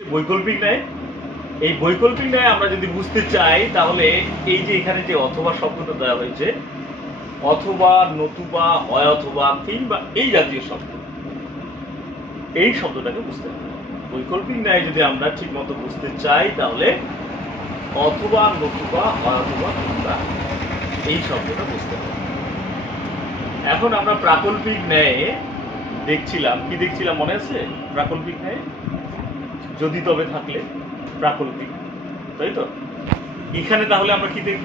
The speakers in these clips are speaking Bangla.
বৈকল্পিক ন্যায়। এই বৈকল্পিক ন্যায় আমরা যদি বুঝতে চাই তাহলে এই যে এখানে যে অথবা শব্দটা দেওয়া হয়েছে, অথবা, নতুবা, হয় অথবা, কিংবা এই জাতীয় শব্দ, এই শব্দটাকে বুঝতে হবে। বৈকল্পিক ন্যায় যদি আমরা ঠিক মতো বুঝতে চাই তাহলে অথবা, নতুবা, হয় অথবা, কিংবা এই শব্দটা বুঝতে হবে। এখন আমরা প্রাকল্পিক ন্যায়ে দেখছিলাম, কি দেখছিলাম মনে আছে? প্রাকল্পিক ন্যায় যদি তবে থাকলে প্রাকল্পিক, তাই তো? এখানে তাহলে আমরা কি দেখব?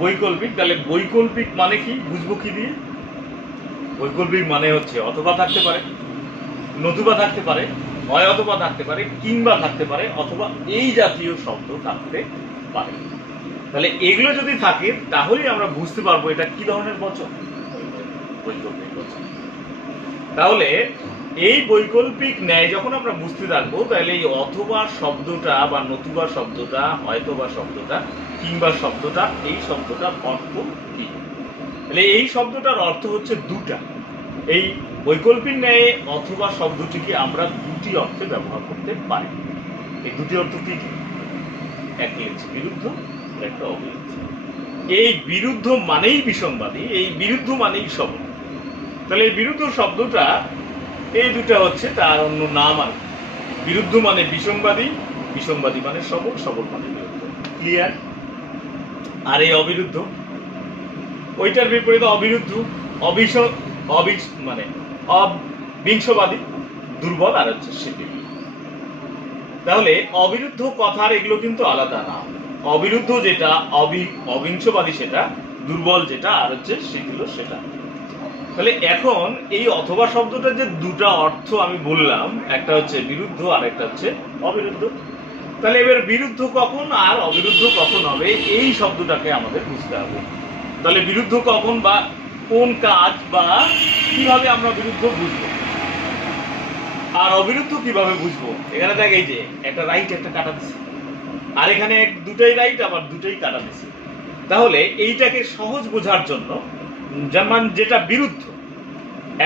বৈকল্পিক। তাহলে বৈকল্পিক মানে কি বুঝবো কি দিয়ে? বৈকল্পিক মানে হচ্ছে অথবা থাকতে পারে, নতুবা থাকতে পারে, হয় অথবা থাকতে পারে, কিংবা থাকতে পারে, অথবা এই জাতীয় শব্দ থাকতে পারে। তাহলে এগুলো যদি থাকে তাহলেই আমরা বুঝতে পারবো এটা কি ধরনের বচন, বৈকল্পিক বচন। তাহলে এই বৈকল্পিক ন্যায় যখন আমরা বুঝতে থাকবো তাহলে এই অথবা শব্দটা বা নতুবা শব্দটা, হয়তোবা শব্দটা, কিংবা শব্দটা, এই শব্দটার অর্থ কি? তাহলে এই শব্দটার অর্থ হচ্ছে দুটা। এই বৈকল্পিক ন্যায়ে অথবা শব্দটিকে আমরা দুটি অর্থে ব্যবহার করতে পারি। এই দুটি অর্থ কি কি? একটা হচ্ছে বিরুদ্ধ, একটা অবিরুদ্ধ। এই বিরুদ্ধ মানেই বিসংবাদী, এই বিরুদ্ধ মানেই সবল। তাহলে এই বিরুদ্ধ শব্দটা এই দুটা হচ্ছে তার অন্য নাম। আর বিরুদ্ধ মানে বিসংবাদী, বিসংবাদী মানে সবল, সবল মানে বিরুদ্ধ। ক্লিয়ার? আর এই অবিরুদ্ধ, ওইটার বিপরীতে অবিরুদ্ধ, মানে অবিংশবাদী, দুর্বল, আর হচ্ছে শিথিল। তাহলে অবিরুদ্ধ কথার এগুলো কিন্তু আলাদা নাম। অবিরুদ্ধ যেটা, অবিংশবাদী সেটা, দুর্বল যেটা, আর হচ্ছে শিথিল সেটা। তাহলে এখন এই অথবা শব্দটার যে দুটা অর্থ আমি বললাম, একটা হচ্ছে বিরুদ্ধ আর একটা হচ্ছে অবিরুদ্ধ। তাহলে এবার বিরুদ্ধ কখন আর অবিরুদ্ধ কখন হবে এই শব্দটাকে আমাদের বুঝতে হবে। তাহলে বিরুদ্ধ কখন বা কোন কাজ বা কিভাবে আমরা বিরুদ্ধ বুঝবো, আর অবিরুদ্ধ কিভাবে বুঝবো? এখানে দেখ, এই যে একটা রাইট একটা কাটা দিছে, আর এখানে দুটাই রাইট আবার দুটাই কাটা দিছে। তাহলে এইটাকে সহজ বোঝার জন্য, যেমন যেটা বিরুদ্ধ,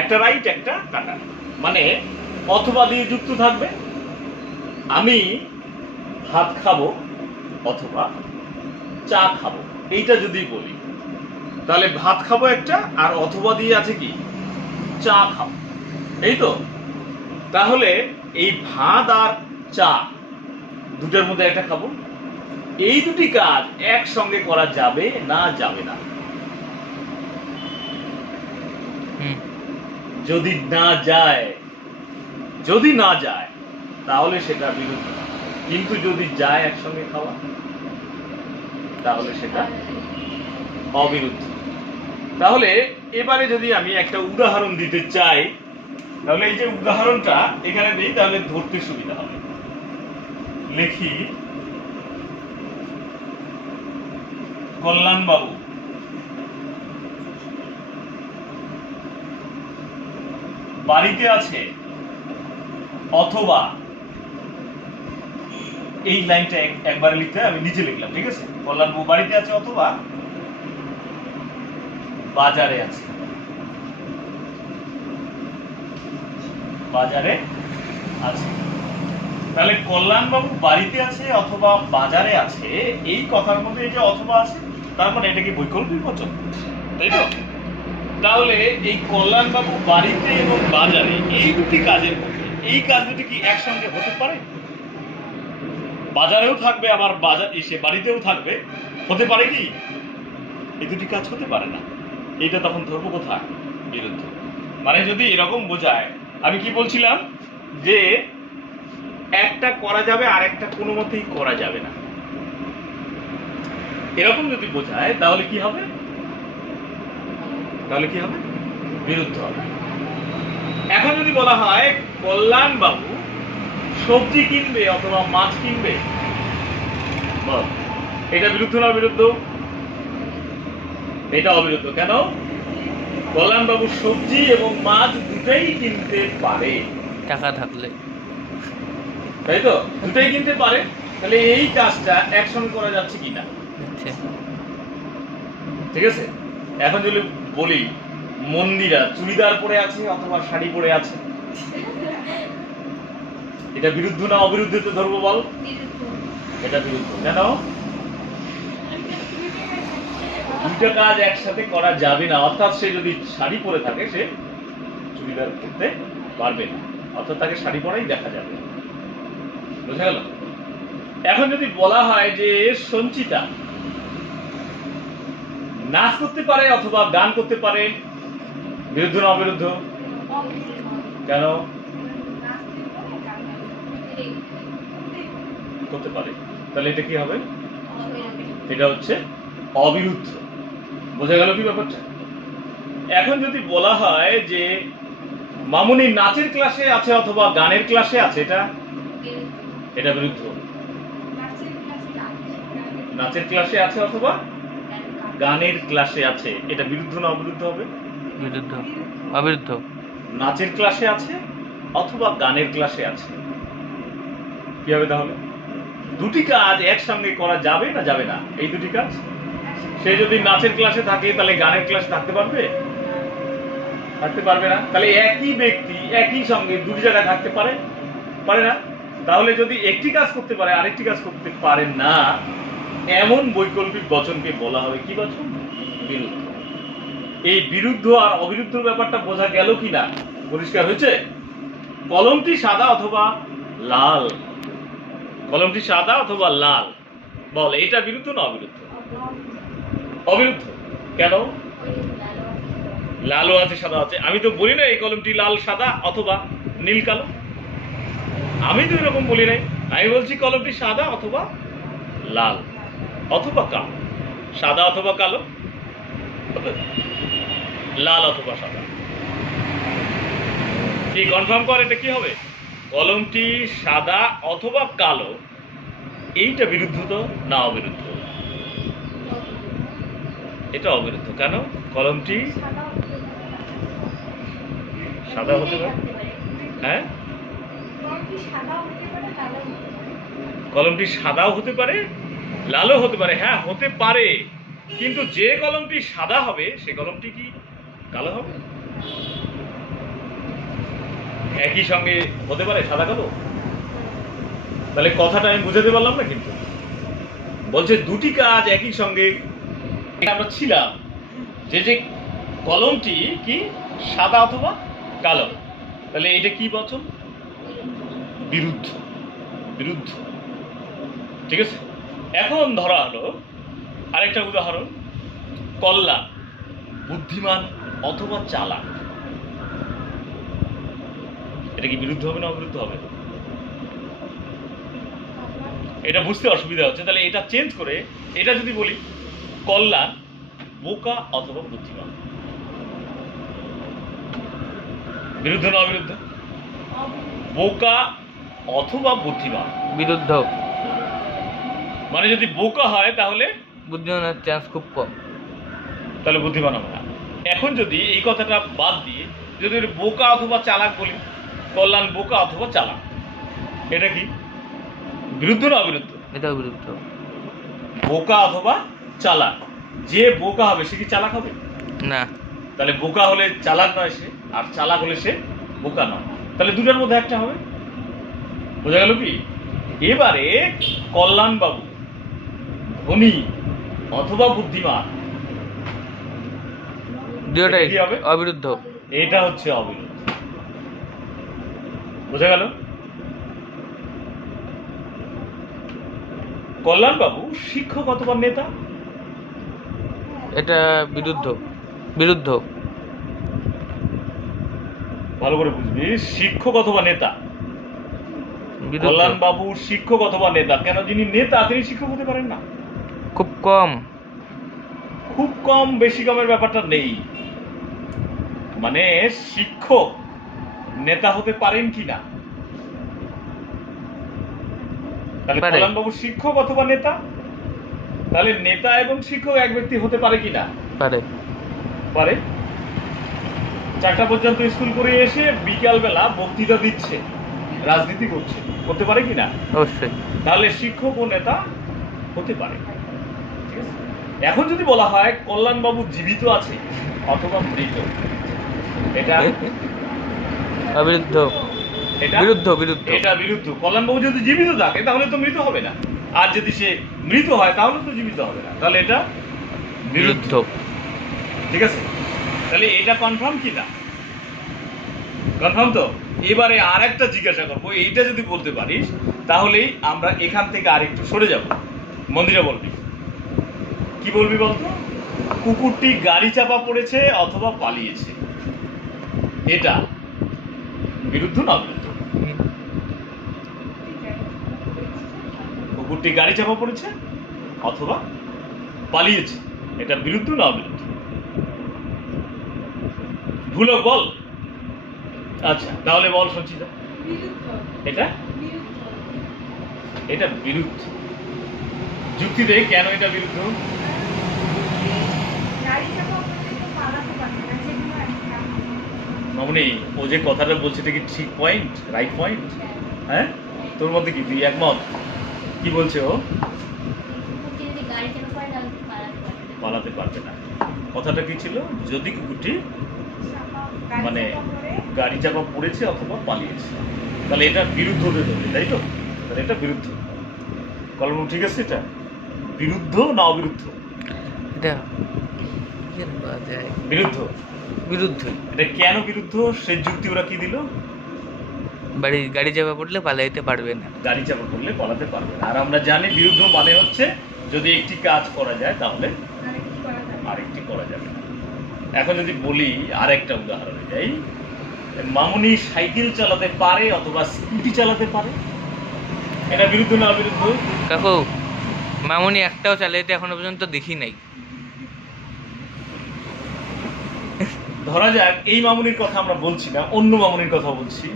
একটা রাইট একটা কাটা, মানে অথবা দিয়ে যুক্ত থাকবে। আমি ভাত খাবো অথবা চা খাবো, এইটা যদি বলি তাহলে ভাত খাবো একটা, আর অথবা দিয়ে আছে কি? চা খাবো, এই তো। তাহলে এই ভাত আর চা দুটার মধ্যে একটা খাবো, এই দুটি কাজ একসঙ্গে করা যাবে না যাবে না? যদি না যায়, যদি না যায় তাহলে সেটা বিরুদ্ধ। কিন্তু যদি যায় একসঙ্গে খাওয়া তাহলে সেটা অবিরুদ্ধ। তাহলে এবারে যদি আমি একটা উদাহরণ দিতে চাই তাহলে এই যে উদাহরণটা এখানে দিই তাহলে ধরতে সুবিধা হবে। লিখি, কল্যাণ বাবু বাড়িতে আছে অথবা, এই লাইনটা একবারে লিখতে আমি নিচে লিখলাম, ঠিক আছে? কল্যাণ বাবু বাড়িতে আছে অথবা বাজারে আছে, বাজারে আছে। তাহলে কল্যাণ বাবু বাড়িতে আছে অথবা বাজারে আছে, এই কথার মধ্যে এই যে অথবা আছে, তার মানে এটা কি বৈকল্পিক বচন, তাই তো? তাহলে এই কল্যাণ বাবু বাড়িতে এবং বাজারে এই দুটি কাজের মধ্যে এই কাজ দুটি কি একসঙ্গে হতে পারে? বাজারেও থাকবে আবার বাজার এসে বাড়িতেও থাকবে, হতে পারে কি? এই দুটি কাজ হতে পারে না। এইটা তখন ধরবো কোথায়? বিরুদ্ধ। মানে যদি এরকম বোঝায়, আমি কি বলছিলাম যে একটা করা যাবে আর একটা কোনো মতেই করা যাবে না, এরকম যদি বোঝায় তাহলে কি হবে? তাহলে কি হবে? বিরুদ্ধ হবে। এখন যদি বলা হয় কল্যাণ বাবু সবজি কিনবে অথবা মাছ কিনবে, বল এটা বিরুদ্ধ না বিরুদ্ধ? এটা অবিরুদ্ধ। কেন? কল্যাণ বাবু সবজি এবং মাছ দুটাই কিনতে পারে, টাকা থাকলে, তাই তো? দুটাই কিনতে পারে। তাহলে এই কাজটা একসঙ্গে করা যাচ্ছে কিনা? ঠিক আছে। এখন যদি বলি মন্দিরা চুড়িদার পরে আছে অথবা শাড়ি পরে আছে, এটা বিরুদ্ধ না অবিরুদ্ধতে ধরবো বল? এটা বিরুদ্ধ। কেন? দুইটা কাজ একসাথে করা যাবে না, অর্থাৎ সে যদি শাড়ি পরে থাকে সে চুড়িদার পরতে পারবে না, অর্থাৎ তাকে শাড়ি পরাই দেখা যাবে। বুঝা গেল? এখন যদি বলা হয় যে সঞ্চিতা নাচ করতে পারে অথবা গান করতে পারে, বিরুদ্ধ না অবিরুদ্ধ? কেন? করতে পারে, তাহলে এটা কি হবে? এটা হচ্ছে অবিরুদ্ধ। বোঝা গেল কি ব্যাপারটা? এখন যদি বলা হয় যে মামুনি নাচের ক্লাসে আছে অথবা গানের ক্লাসে আছে, এটা বিরুদ্ধ। নাচের ক্লাসে আছে অথবা গানের ক্লাসে আছে, এটা বিরুদ্ধ না অবিরুদ্ধ হবে? বিরুদ্ধ। অবিরুদ্ধ। নাচের ক্লাসে আছে অথবা গানের ক্লাসে আছে, কি হবে তাহলে? দুটি কাজ একসঙ্গে করা যাবে না যাবে না? এই দুটি কাজ, সে যদি নাচের ক্লাসে থাকে তাহলে গানের ক্লাসে থাকতে পারবে? থাকতে পারবে না। তাহলে একই ব্যক্তি একই সঙ্গে দুটি জায়গায় থাকতে পারে? পারে না। তাহলে যদি একটি কাজ করতে পারে আরেকটি কাজ করতে পারে না, এমন বৈকল্পিক বচনকে বলা হবে কি বচন? বিরুদ্ধ। এই বিরুদ্ধ আর অবিরুদ্ধ ব্যাপারটা বোঝা গেল কি না? পরিষ্কার হয়েছে? কলমটি সাদা অথবা লাল, কলমটি সাদা অথবা লাল, বল এটা বিরুদ্ধ না অবিরুদ্ধ? অবিরুদ্ধ। কেন? লালও আছে সাদা আছে। আমি তো বলি না এই কলমটি লাল সাদা অথবা নীল কালো, আমি তো এরকম বলি নাই। আমি বলছি কলমটি সাদা অথবা লাল অথবা কালো, সাদা অথবা কালো, লাল অথবা সাদা। কি কনফার্ম কর এটা কি হবে? কলমটি সাদা অথবা কালো, এইটা বিরুদ্ধ তো না অবিরুদ্ধ? এটা অবিরুদ্ধ। কেন? কলমটি সাদা হতে পারে, হ্যাঁ, কলমটি সাদাও হতে পারে লালও হতে পারে, হ্যাঁ হতে পারে, কিন্তু যে কলমটি সাদা হবে সে কলমটি কি কালো হবে? একই সঙ্গে হতে পারে সাদা কালো? তাহলে কথাটা আমি বুঝাতে পারলাম না। কিন্তু বলছে দুটি কাজ একই সঙ্গে, আমরা ছিলাম যে যে কলমটি কি সাদা অথবা কালো, তাহলে এটা কি বচন? বিরুদ্ধ। বিরুদ্ধ। ঠিক আছে? এখন ধরা হলো আরেকটা উদাহরণ, কল্যাণ বুদ্ধিমান অথবা চালাক, এটা কি বিরুদ্ধ হবে না অবিরুদ্ধ হবে? এটা বুঝতে অসুবিধা হচ্ছে, তাহলে এটা চেঞ্জ করে এটা যদি বলি কল্যাণ বোকা অথবা বুদ্ধিমান, বিরুদ্ধ না অবিরুদ্ধ? বোকা অথবা বুদ্ধিমান বিরুদ্ধ। মানে যদি বোকা হয় তাহলে বুদ্ধিমানের চান্স খুব কম, তাহলে বুদ্ধিমান হবে না। এখন যদি এই কথাটা বাদ দিয়ে যদি বোকা অথবা চালাক বলি, কল্যাণ বোকা অথবা চালাক, এটা কি বিরুদ্ধ না অবিরুদ্ধ? এটাও বিরুদ্ধ। বোকা অথবা চালাক, যে বোকা হবে সে কি চালাক হবে? না। তাহলে বোকা হলে চালাক নয় সে, আর চালাক হলে সে বোকা নয়, তাহলে দুটার মধ্যে একটা হবে। বোঝা গেল কি? এবারে কল্যাণ বাবু ধনী অথবা বুদ্ধিমান, দুটোটাই কি হবে? অবিরুদ্ধ। এটা হচ্ছে অবিরুদ্ধ। বোঝা গেল? কল্যাণ বাবু শিক্ষক অথবা নেতা, এটা বিরুদ্ধ। বিরুদ্ধ। ভালো করে বুঝবি, শিক্ষক অথবা নেতা। বিরুদ্ধ। কল্যাণ বাবু শিক্ষক অথবা নেতা, কেন? যিনি নেতা তিনি শিক্ষক হতে পারেন না। খুব কম। খুব কম বেশি কমের ব্যাপারটা নেই, মানে শিক্ষক নেতা হতে পারেন কিনা। তাহলে পারে। কল্যাণ বাবু শিক্ষক অথবা নেতা, তাহলে নেতা এবং শিক্ষক এক ব্যক্তি হতে পারে কিনা? পারে। পারে। 4টা পর্যন্ত স্কুল করে এসে বিকাল বেলা বক্তৃতা দিচ্ছে, রাজনীতি করছে, করতে পারে কিনা? অবশ্যই। তাহলে শিক্ষক ও নেতা হতে পারে। ঠিক আছে? এখন যদি বলা হয় কল্যাণ বাবু জীবিত আছে অথবা মৃত, এটা অবিরুদ্ধ। এটা বিরুদ্ধ বিরুদ্ধ এটা বিরুদ্ধ। কল্যাণবাবু যদি জীবিত থাকে তাহলে তো মৃত হবে না, আর যদি সে মৃত হয় তাহলে তো জীবিত হবে না, তাহলে এটা বিরুদ্ধ। বিরুদ্ধ ঠিক আছে, তাহলে এটা কনফার্ম কি না? কনফার্ম তো। এবারে আর একটা জিজ্ঞাসা করবো, এইটা যদি বলতে পারিস তাহলেই আমরা এখান থেকে আরেকটু সরে যাব। মন্দিরা বলবি, কি বলবি বলতো? কুকুরটি গাড়ি চাপা পড়েছে অথবা পালিয়েছে, এটা বিরুদ্ধ না অবিরুদ্ধ? কুকুরটি গাড়ি চাপা পড়েছে অথবা পালিয়েছে, এটা বিরুদ্ধ না অবিরুদ্ধ? ভুল বল। আচ্ছা তাহলে বল সঞ্চিতা। এটা এটা বিরুদ্ধ। যুক্তি দে কেন এটা বিরুদ্ধ। মামনি, ও যে কথাটা বলছে এটা কি ঠিক পয়েন্ট, রাইট পয়েন্ট? হ্যাঁ, তোর মধ্যে কি তুই একমত? কি বলছে ও? পালাতে পারবে না। কথাটা কি ছিল? যদি কুকুরটি মানে গাড়ি চাপা পড়েছে অথবা পালিয়েছে, তাহলে এটা বিরুদ্ধ হতে ধরবে, তাই তো? তাহলে এটা বিরুদ্ধ। কলম ঠিক আছে, এটা বিরুদ্ধ না অবিরুদ্ধ? এটা বিরুদ্ধ। বিরুদ্ধ। এটা কেন বিরুদ্ধ? সেই যুক্তি ওরা কি দিল? গাড়ি চাপা পড়লে পালাইতে পারবে না। গাড়ি চাপা পড়লে পালাতে পারবে না। আর আমরা জানি বিরুদ্ধ মানে হচ্ছে যদি একটি কাজ করা যায় তাহলে আরেকটি করা যাবে না। এখন যদি বলি আর একটা উদাহরণে যাই, মামুনি সাইকেল চালাতে পারে অথবা স্কুটি চালাতে পারে, এটা বিরুদ্ধ না অবিরুদ্ধ? কাকু, মামুনি একটাও চালাইতে এখনো পর্যন্ত দেখি নাই। ধরা যাক এই মামুনির কথা আমরা বলছি না, অন্য মামুনির কথা বলছি,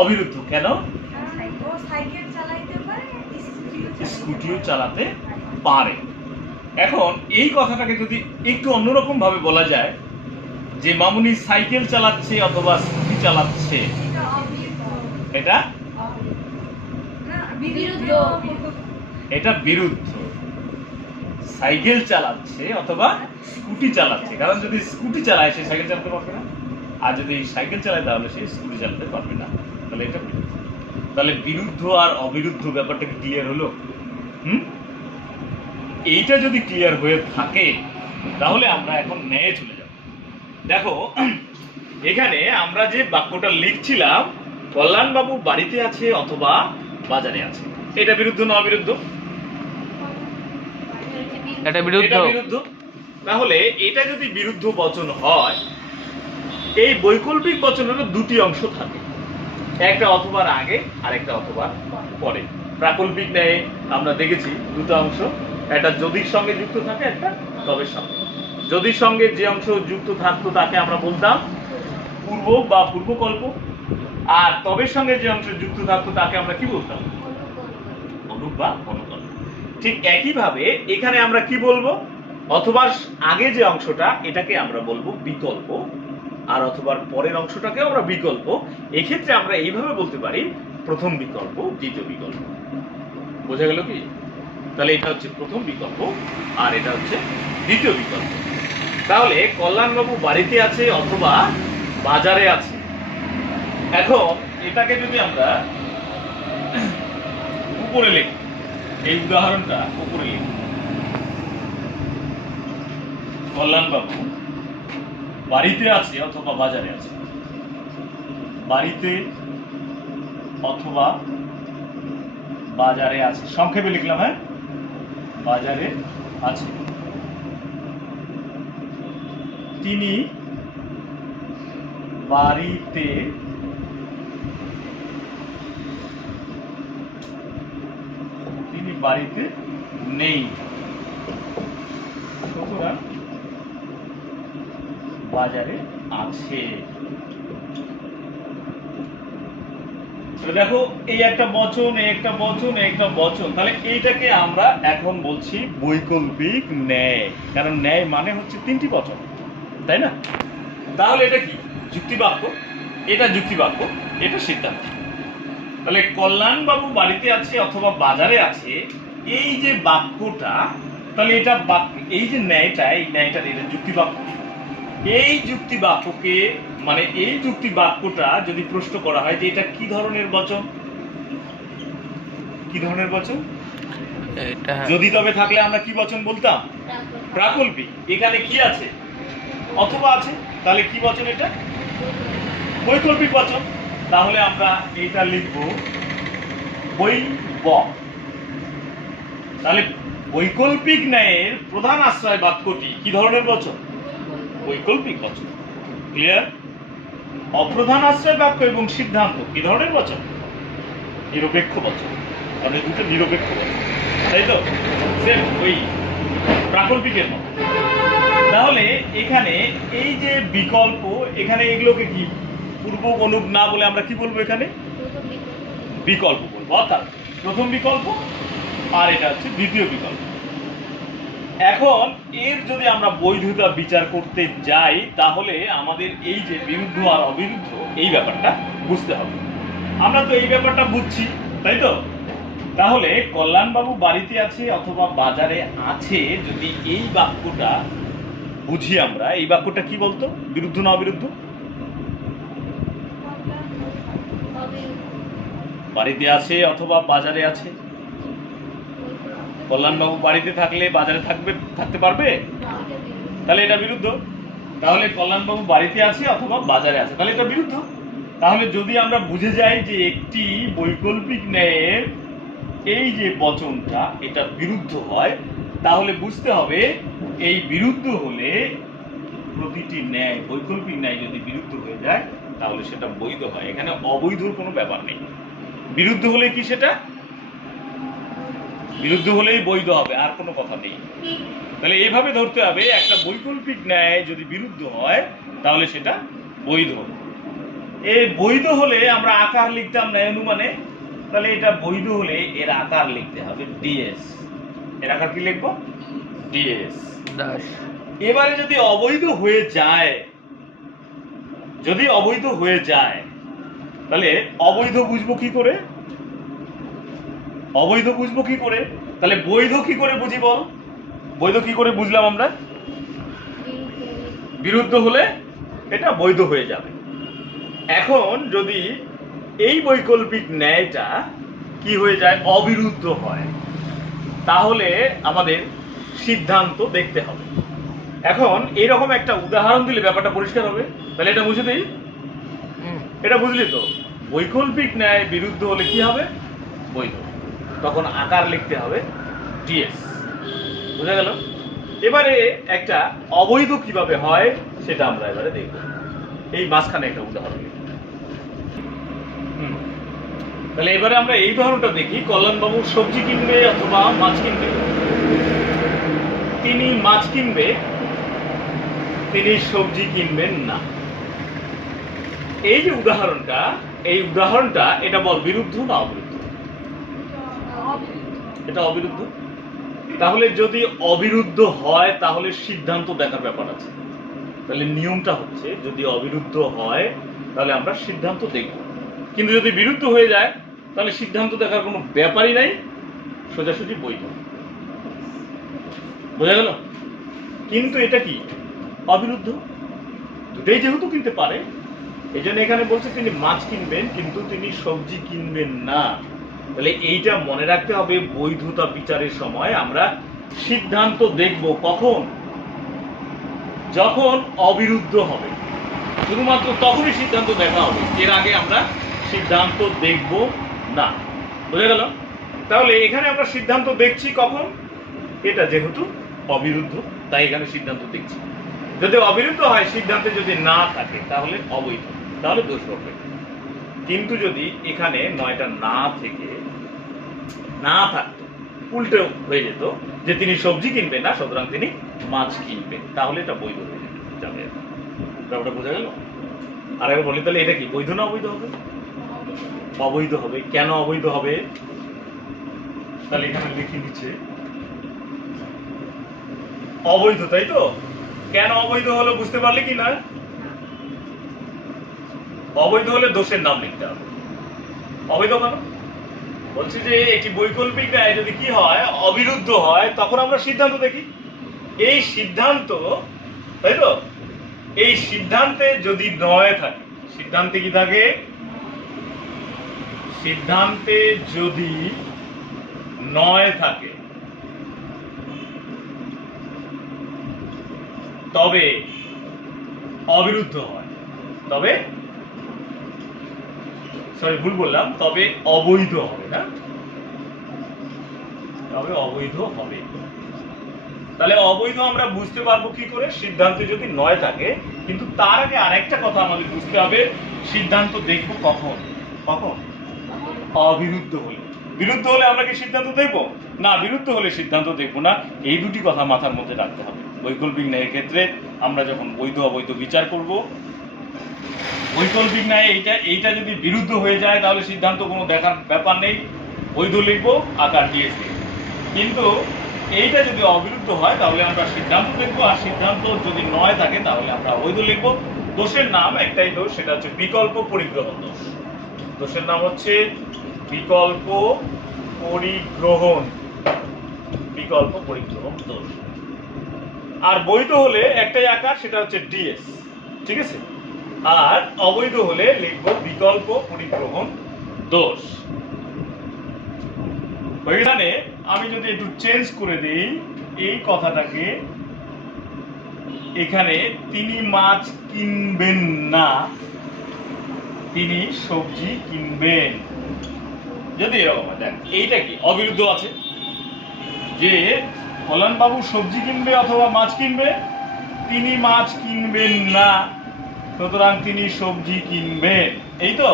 অবিরুদ্ধ। কেন? স্কুটিও চালাতে পারে। এখন এই কথাটাকে যদি একটু অন্যরকম ভাবে বলা যায় যে মামুনি সাইকেল চালাচ্ছে অথবা স্কুটি চালাচ্ছে, এটা এটা বিরুদ্ধ। সাইকেল চালাচ্ছে অথবা স্কুটি চালাচ্ছে, কারণ যদি স্কুটি চালায় সে সাইকেল চালাতে পারবে না, আর যদি সাইকেল চালায় তাহলে সে স্কুটি চালাতে পারবে না, তাহলে এটা বিরুদ্ধ। তাহলে বিরুদ্ধ আর অবিরুদ্ধ ব্যাপারটা কি ক্লিয়ার হলো? এইটা যদি ক্লিয়ার হয়ে থাকে তাহলে আমরা এখন ন্যায়ে চলে যাব। দেখো এখানে আমরা যে বাক্যটা লিখছিলাম, কল্যাণবাবু বাড়িতে আছে অথবা বাজারে আছে, এটা বিরুদ্ধ না অবিরুদ্ধ? এটা বিরুদ্ধ। এটা বিরুদ্ধ। তাহলে এটা যদি বিরুদ্ধ বচন হয়, এই বৈকল্পিক বচনেরও দুটি অংশ থাকে, একটা অথবার আগে আর একটা অথবার পরে। প্রাকল্পিক ন্যায়ে আমরা দেখেছি দুটো অংশ, একটা যদির সঙ্গে যুক্ত থাকে, একটা তবের সঙ্গে। যদির সঙ্গে যে অংশ যুক্ত থাকতো তাকে আমরা বলতাম পূর্ব বা পূর্বকল্প, আর তবের সঙ্গে যে অংশ যুক্ত থাকতো তাকে আমরা কি বলতাম? অনুপ বা অনুকল্প। ঠিক একইভাবে এখানে আমরা কি বলবো? অথবা আগে যে অংশটা এটাকে আমরা বলবো বিকল্প, আর অথবা পরের অংশটাকে আমরা বিকল্প। এক্ষেত্রে আমরা এইভাবে বলতে পারি প্রথম বিকল্প, দ্বিতীয় বিকল্প। বোঝা গেল কি? তাহলে এটা হচ্ছে প্রথম বিকল্প আর এটা হচ্ছে দ্বিতীয় বিকল্প। তাহলে কল্যাণবাবু বাড়িতে আছে অথবা বাজারে আছে। এখন এটাকে যদি আমরা উপরে লিখি, এই উদাহরণটা উপরে লিখি, কল্যাণবাবু বাড়িতে আছে অথবা বাজারে আছে। বাড়িতে অথবা বাজারে আছে, সংক্ষেপে লিখলাম। হ্যাঁ, বাজারে আছে। তিনি বাড়িতে নেই, সুতরাং বাজারে আছে। দেখো এই একটা বচন, একটা বচন, একটা বচন, তাহলে এইটাকে আমরা এখন বলছি বৈকল্পিক ন্যায়, কারণ ন্যায় মানে হচ্ছে তিনটি বচন, তাই না? তাহলে এটা কি? যুক্তিবাক্য। এটা যুক্তিবাক্য, এটা সিদ্ধান্ত। তাহলে কল্যাণবাবু বাড়িতে আছে অথবা বাজারে আছে, এই যে বাক্যটা, তাহলে এটা এই যে ন্যায়টা, এই ন্যায়টা এটা যুক্তিবাক্য। এই যুক্তি বাক্যকে মানে এই যুক্তি বাক্যটা যদি প্রশ্ন করা হয় যে এটা কি ধরনের বচন, কি ধরনের বচন, এটা যদি তবে থাকলে আমরা কি বচন বলতাম, প্রাকল্পিক। এখানে কি আছে, অথবা আছে, তাহলে কি বচন এটা, বৈকল্পিক বচন। তাহলে আমরা এটা লিখব বৈব। তাহলে বৈকল্পিক ন্যায়ের প্রধান আশ্রয় বাক্যটি কি ধরনের বচন, বৈকল্পিক বচন। ক্লিয়ার? অপ্রধান আশ্রয় বাক্য এবং সিদ্ধান্ত কি ধরনের বচন, নিরপেক্ষ বচন। মানে দুটো নিরপেক্ষ বচন, তাই তো, সেম ওই প্রাকল্পিকের মতো। তাহলে এখানে এই যে বিকল্প, এখানে এগুলোকে কি পূর্ব অনুপ না বলে আমরা কি বলবো, এখানে বিকল্প বলবো। অর্থাৎ প্রথম বিকল্প আর এটা হচ্ছে দ্বিতীয় বিকল্প। এখন এর যদি আমরা বৈধতা বিচার করতে যাই তাহলে আমাদের এই যে বিরুদ্ধ আর অবিরুদ্ধ এই ব্যাপারটা বুঝতে হবে। আমরা তো এই ব্যাপারটা বুঝছি, তাই তো। তাহলে কল্যাণবাবু বাড়িতে আছে অথবা বাজারে আছে, যদি এই বাক্যটা বুঝি আমরা, এই বাক্যটা কি বলতো, বিরুদ্ধ না অবিরুদ্ধ? বাড়িতে আছে অথবা বাজারে আছে। কল্যাণবাবু বাড়িতে থাকলে বাজারে থাকতে পারবে, তাহলে এটা বিরুদ্ধ। তাহলে কল্যাণবাবু বাড়িতে আছে অথবা বাজারে আছে, তাহলে এটা বিরুদ্ধ। তাহলে যদি আমরা বুঝে যাই যে একটি বৈকল্পিক ন্যায়ের এই যে বচনটা এটা বিরুদ্ধ হয়, তাহলে বুঝতে হবে এই বিরুদ্ধ হলে প্রতিটি ন্যায়, বৈকল্পিক ন্যায় যদি বিরুদ্ধ হয়ে যায় তাহলে সেটা বৈধ হয়। এখানে অবৈধর কোনো ব্যাপার নেই। বিরুদ্ধ হলে কি সেটা, বিরুদ্ধ হলেই বৈধ হবে, আর কোনো কথা নেই। তাহলে এইভাবে ধরতে হবে, একটা বৈকল্পিক ন্যায় যদি বিরুদ্ধ হয় তাহলে সেটা বৈধ। এই বৈধ হলে আমরা আকার লিখতাম ন্যায় অনুমানে, তাহলে এটা বৈধ হলে এর আকার লিখতে হবে ডিএস। এর আকার কি লিখবো, ডিএস। দাস। এবারে যদি অবৈধ হয়ে যায়, যদি অবৈধ হয়ে যায় তাহলে অবৈধ বুঝবো কি করে, অবৈধ বুঝবো কি করে, তাহলে বৈধ কি করে বুঝি বল, বৈধ কি করে বুঝলাম আমরা, বিরুদ্ধ হলে এটা বৈধ হয়ে যাবে। এখন যদি এই বৈকল্পিক ন্যায়টা কি হয়ে যায়, অবিরুদ্ধ হয়, তাহলে আমাদের সিদ্ধান্ত দেখতে হবে। এখন এরকম একটা উদাহরণ দিলে ব্যাপারটা পরিষ্কার হবে। তাহলে এটা বুঝে দিই, এটা বুঝলি তো, বৈকল্পিক ন্যায় বিরুদ্ধ হলে কি হবে, বৈধ। তখন আকার লিখতে হবে ডিএস। বুঝা গেল? এবারে একটা অবৈধ কিভাবে হয় সেটা আমরা এবারে দেখব। এই মাঝখানে একটা উদাহরণ লিখব। তাহলে এবারে আমরা এই উদাহরণটা দেখি। কল্যাণবাবু সবজি কিনবে অথবা মাছ কিনবে। তিনি মাছ কিনবে, তিনি সবজি কিনবেন না। এই যে উদাহরণটা, এই উদাহরণটা এটা বল বিরুদ্ধ না অবিরুদ্ধ? এটা অবিরুদ্ধ। তাহলে যদি অবিরুদ্ধ হয় তাহলে সিদ্ধান্ত দেখার ব্যাপার আছে। তাহলে নিয়মটা হচ্ছে যদি অবিরুদ্ধ হয় তাহলে আমরা সিদ্ধান্ত দেখব, কিন্তু যদি বিরুদ্ধ হয়ে যায় তাহলে সিদ্ধান্ত দেখার কোনো ব্যাপারই নাই, সোজাসুজি বৈধ। বোঝা গেল? কিন্তু এটা কি অবিরুদ্ধ, দুটোই যেহেতু কিনতে পারে এই জন্য এখানে বলছে তিনি মাছ কিনবেন কিন্তু তিনি সবজি কিনবেন না। তাহলে এইটা মনে রাখতে হবে, বৈধতা বিচারের সময় আমরা সিদ্ধান্ত দেখব কখন, যখন অবিরুদ্ধ হবে, শুধুমাত্র তখনই সিদ্ধান্ত দেখা হবে, এর আগে আমরা সিদ্ধান্ত দেখব না। বুঝা গেল? তাহলে এখানে আমরা সিদ্ধান্ত দেখছি কখন, এটা যেহেতু অবিরুদ্ধ তাই এখানে সিদ্ধান্ত দেখছি। যদি অবিরুদ্ধ হয়, সিদ্ধান্তে যদি না থাকে তাহলে অবৈধ, তাহলে দোষ হবে। কিন্তু যদি এখানে নয়টা না থেকে না থাকতো, উল্টে হয়ে যেত যে তিনি সবজি কিনবেন না সুতরাং তিনি মাছ কিনবেন, তাহলে এটা বৈধ হয়ে যাবে। ব্যাপারটা বোঝা গেল? আর একবার বলি, তাহলে এটা কি বৈধ না অবৈধ হবে? অবৈধ হবে। কেন অবৈধ হবে? তাহলে এখানে লিখে দিচ্ছে অবৈধ, তাই তো? কেন অবৈধ হলো বুঝতে পারলে কি না? অবৈধ হলে দোষের নাম লিখতে হবে। অবৈধ কেন বলছি যে একটি বৈকল্পিক ন্যায় যদি কি হয়, অবিরুদ্ধ হয়, তখন আমরা সিদ্ধান্ত দেখি। এই সিদ্ধান্ত, তাই তো, এই সিদ্ধান্তে যদি নয় থাকে, সিদ্ধান্তে কি থাকে? সিদ্ধান্তে যদি নয় থাকে তবে অবিরুদ্ধ হয়, তবে ভুল বললাম, তবে অবৈধ হবে না, তবে অবৈধ হবে। তাহলে অবৈধ আমরা বুঝতে পারবো কি করে? সিদ্ধান্তে যদি নয় থাকে। কিন্তু তার আগে আরেকটা কথা আমাদের বুঝতে হবে, সিদ্ধান্ত দেখবো কখন? কখন? অবিরুদ্ধ হলে। বিরুদ্ধ হলে আমরা কি সিদ্ধান্ত দেখবো না? বিরুদ্ধ হলে সিদ্ধান্ত দেখবো না। এই দুটি কথা মাথার মধ্যে রাখতে হবে। বৈকল্পিক ন্যায়ের ক্ষেত্রে আমরা যখন বৈধ অবৈধ বিচার করব, বৈকল্পিক ন্যায় এইটা যদি বিরুদ্ধ হয়ে যায় তাহলে সিদ্ধান্ত কোনো দেখার ব্যাপার নেই, বৈধ লিখবো, আকার দিয়েছি। কিন্তু এইটা যদি অবিরুদ্ধ হয় তাহলে আমরা সিদ্ধান্ত দেখবো, আর সিদ্ধান্ত যদি নয় থাকে তাহলে আমরা অবৈধ লিখবো। দোষের নাম একটাই দোষ, সেটা হচ্ছে বিকল্প পরিগ্রহণ দোষ। দোষের নাম হচ্ছে বিকল্প পরিগ্রহণ, বিকল্প পরিগ্রহণ দোষ। আর বৈধ হলে একটাই আকার, সেটা হচ্ছে ডিএস, ঠিক আছে? আর অবৈধ হলে লিখবো বিকল্প পরিগ্রহণ দোষ। ওইখানে আমি যদি একটু চেঞ্জ করে দিই এই কথাটাকে, এখানে তিনি মাছ কিনবেন না, তিনি সবজি কিনবেন, যদি এরকম হয়, দেখ এইটা কি অবিরুদ্ধ আছে যে কল্যাণ বাবু সবজি কিনবে অথবা মাছ কিনবে, তিনি মাছ কিনবেন না, সুতরাং তিনি সবজি কিনবেন, এই তো।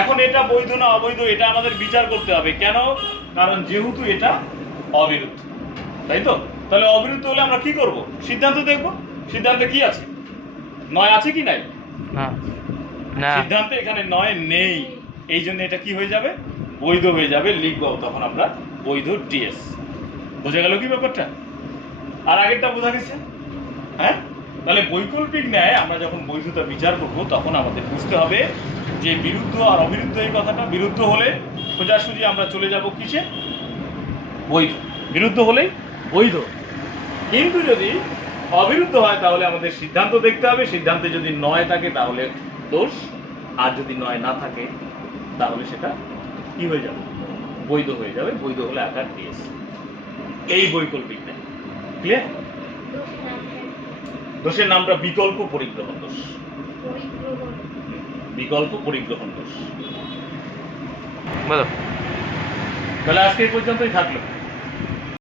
এখন এটা বৈধ না অবৈধ এটা আমাদের বিচার করতে হবে। কেন? কারণ যেহেতু এটা অবিরুদ্ধ, তাই তো। তাহলে অবিরুদ্ধ হলে আমরা কি করব? সিদ্ধান্ত দেখব। সিদ্ধান্তে কি আছে? নয় আছে কি নাই? না, সিদ্ধান্তে এখানে নয় নেই, এই জন্য এটা কি হয়ে যাবে? বৈধ হয়ে যাবে, লিখবো তখন আমরা বৈধ ডিএস। বোঝা গেল কি ব্যাপারটা? আর আগেরটা বোঝা গেছে? হ্যাঁ। তাহলে বৈকল্পিক ন্যায় আমরা যখন বৈধতা বিচার করব তখন আমাদের বুঝতে হবে যে বিরুদ্ধ আর অবিরুদ্ধ, এই কথাটা বিরুদ্ধ হলে সোজাসুজি আমরা চলে যাব কিসে? বৈধ। বিরুদ্ধ হলেই বৈধ। কিন্তু যদি অবিরুদ্ধ হয় তাহলে আমাদের সিদ্ধান্ত দেখতে হবে। সিদ্ধান্তে যদি নয় থাকে তাহলে দোষ, আর যদি নয় না থাকে তাহলে সেটা কি হয়ে যাবে? বৈধ হয়ে যাবে। বৈধ হলে আকার দিয়েছে। এই বৈকল্পিক ন্যায়। ক্লিয়ার? দোষের নামটা বিকল্প পরিগ্রহণ দোষ। বিকল্প পরিগ্রহণ দোষ। বলো। তাহলে আজকে এই পর্যন্তই থাকলো।